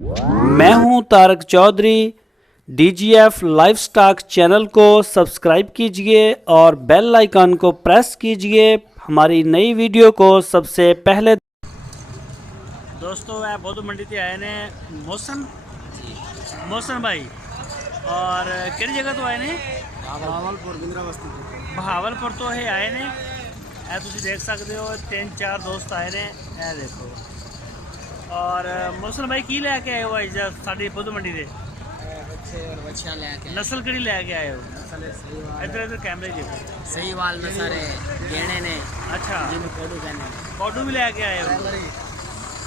मैं हूं Tarak Chaudhary. DGF livestock channel को सब्सक्राइब कीजिए और बेल आइकन को प्रेस कीजिए हमारी नई वीडियो को सबसे पहले। दोस्तों वह बौद्ध मंडी से आए ने मोहसन भाई और किहड़ी जगह तो आए ने बहावलपुर तो ये आए ने। तुम देख सकते हो 3-4 दोस्त आए ने। यह देखो और मोहसन भाई की लैके आए हो अज साड़ी बुद्ध मंडी से नस्ल कि लैके आए हो? इधर इधर कैमरे देखो। सही वाल नस्ल है गेणे ने। अच्छा कोडू कहने कोडू भी लैके आए हो?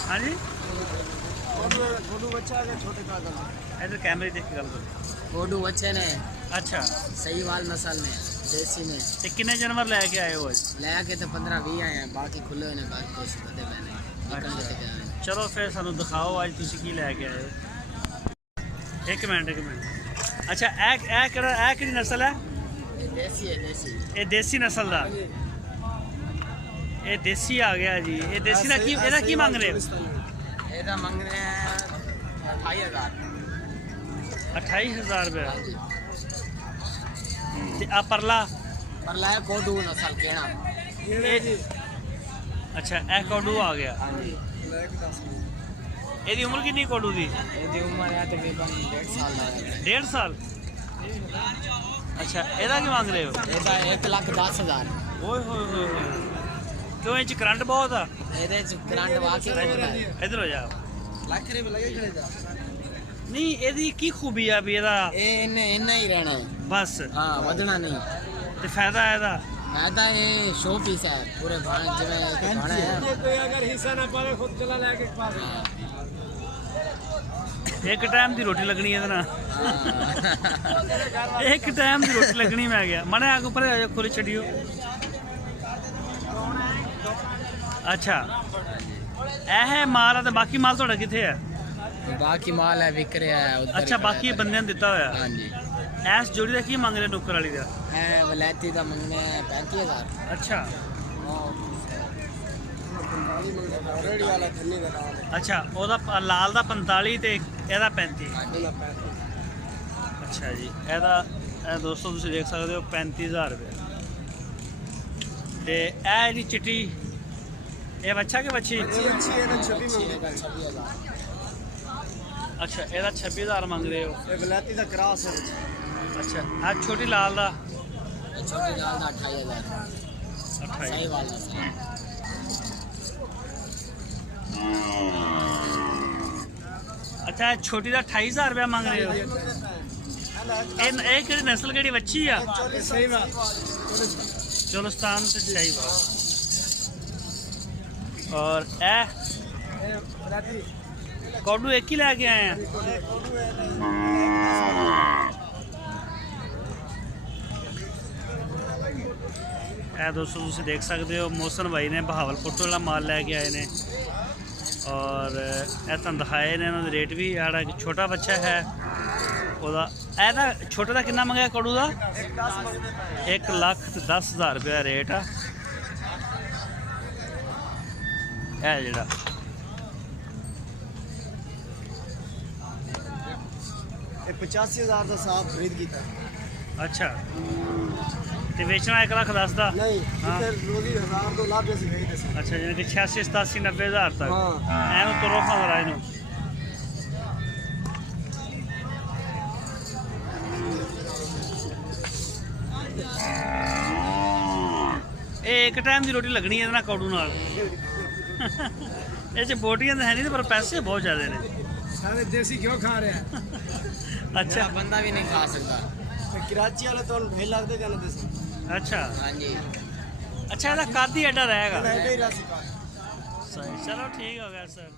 हाँ जी इधर कैमरे देख के गल करो। कोडू बच्चे ने। अच्छा सही वाल नस्ल में देसी में। ते कितने जानवर लैके आए हो? लैके तो 15-20 आए हैं, बाकी खुले हुए ने, बाकी कुछ बदे पैने। चलो फिर सानू दिखाओ अज तुसी की लैके आए हो। एक मिनट अच्छा ए किहड़ी नस्ल है? देसी है देसी। ये देसी नस्ल का ये देसी आ गया जी। ये देसी का की एदा की मांग रहे हो? एदा मांग रहे हैं 28,000 रुपये। आ परला है कोडू नस्ल केना। अच्छा ए कोडू आ गया। ਇਹਦੀ ਉਮਰ ਕਿੰਨੀ ਕੋਡੂ ਦੀ? ਇਹਦੀ ਉਮਰ ਹੈ ਤਕਰੀਬਨ 1.5 ਸਾਲ ਦਾ। 1.5 ਸਾਲ। ਅੱਛਾ ਇਹਦਾ ਕੀ ਮੰਗ ਰਹੇ ਹੋ? ਇਹਦਾ 1,10,000। ਓਏ ਹੋਏ ਹੋਏ ਹੋਏ ਕਿਉਂ ਇਹ ਚ ਕਰੰਟ ਬਹੁਤ ਆ? ਇਹਦੇ ਚ ਕਰੰਟ ਵਾਕੀ ਬਹੁਤ ਹੈ। ਇਧਰ ਹੋ ਜਾ। ਲੱਖ ਰੁਪਏ ਲੱਗੇ ਖੜੇ ਜਾ। ਨਹੀਂ ਇਹਦੀ ਕੀ ਖੂਬੀ ਆ ਵੀ ਇਹਦਾ? ਇਹ ਇੰਨਾ ਹੀ ਰਹਿਣਾ ਹੈ ਬਸ। ਹਾਂ ਵਧਣਾ ਨਹੀਂ। ਤੇ ਫਾਇਦਾ ਇਹਦਾ? फायदा ये शो पीस है पूरे भाड़ा है। कोई अगर हिस्सा ना पावे खुद चला लेके पास एक टाइम की रोटी लगनी है ना। एक टाइम की रोटी लगनी। मैं गया मने आग ऊपर खुले छड़ियो। अच्छा यह माल है तो बाकी माल थोड़ा किथे है? बाकी माल है विक रहा है। अच्छा बाकी बंदे ने दिता होया। हाँ जी ऐस जोड़ी का की मंग रहे नुक्कर वाली का? है वलैती का मंगने 35,000। अच्छा अच्छा ओदा लाल का 45 ते एदा 35। अच्छा जी एदा दोस्तों तुम देख सकते हो 35,000 रुपये। ते ए जी चिट्टी ये बच्चा के बच्ची? अच्छा एदा 26,000 मंग रहे हो। वलैती दा क्रॉस है। अच्छा आ छोटी लाल दा? छोटी लाल का 28,000। 28 सही वाल अच्छा छोटी का 28,000 रुपया मांग रहे हो? ये कि नस्ल कि बच्ची आ? चोलिस्तान से शाहीवाल। और ए कोडू एक ही लैके आए हैं? दोस्तों तुम देख सकते हो मोहसन भाई ने बहावलपुर तो वाला माल लैके आए ने। और तुम दिखाए ने उन्होंने रेट भी। आड़ा एक छोटा बच्चा है ओदा एदा छोटे का कितना मंगाया कोडू का? 1,10,000 रुपया रेट आ। जेड़ा 85,000 का साफ खरीद किया। अच्छा तो बेचना 1,10,000 का? नहीं हाँ। रोजी 1,000-2 लाख जैसे गई थे। अच्छा यानी कि 86, 87, 90,000 तक। हाँ। एनु तो रोका हो रहा है। एक टाइम की रोटी लगनी है ना कोडू नाल। ये बोटियां तो है नहीं पर पैसे बहुत ज़्यादा ने। सारे देसी क्यों खा रहे हैं? अच्छा बंदा भी नहीं खा सकता। कराची वाले तो 2.5 लाख दे जाने देसी। अच्छा हाँ जी अच्छा ਇਹਦਾ ਕੱਦ ਹੀ ਐਡਾ रहेगा। ऐडा ही राशि का। सही चलो ठीक हो गया सर।